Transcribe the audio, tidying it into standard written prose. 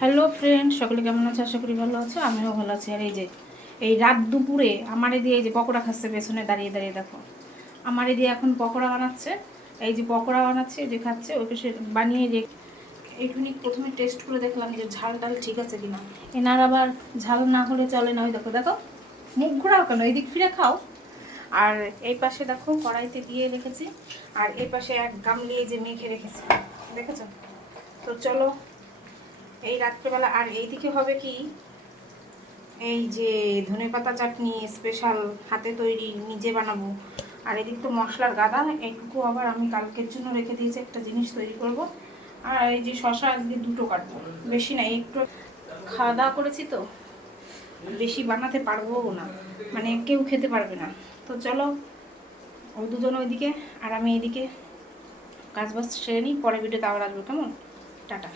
Hello friend, সকলে কেমন আছে? আশা করি ভালো আছো, আমিও ভালো আছি। আর এই যে এই রাত দুপুরে আমারে দিয়ে এই যে পকোড়া খাচ্ছে, পেছনে দাঁড়িয়ে দাঁড়িয়ে দেখো আমারে দিয়ে এখন পকোড়া বানাচ্ছে। এই যে পকোড়া বানাচ্ছে, যে খাচ্ছে ওই পাশে বানিয়ে রেখে এইটুকুনি প্রথমে টেস্ট করে দেখলাম যে ঝাল টাল ঠিক আছে কিনা। এনার আবার ঝাল না হলে চলে না। ওই দেখো দেখো মুখ ঘোরাও কেন, এদিক ফিরে খাও। আর এই পাশে দেখো কড়াইতে দিয়ে রেখেছি, আর এই পাশে এক গামলি যে মেখে রেখেছি, দেখেছো? তো চলো এই রাত্রেবেলা। আর এইদিকে হবে কি, এই যে ধনেপাতা চাটনি স্পেশাল হাতে তৈরি, নিজে বানাবো। আর এদিক তো মশলার গাদা, এইটুকু আবার আমি কালকের জন্য রেখে দিয়েছি, একটা জিনিস তৈরি করব। আর এই যে শশা আজকে দুটো কাটবো, বেশি না, একটু খাওয়া দাওয়া করেছি তো, বেশি বানাতে পারবো না, মানে কেউ খেতে পারবে না। তো চলো ওই দুজন ওইদিকে আর আমি এইদিকে কাজ বাজ সেরে নিই, পরে ভিডিওতে আবার আসবো, কেমন? টাটা।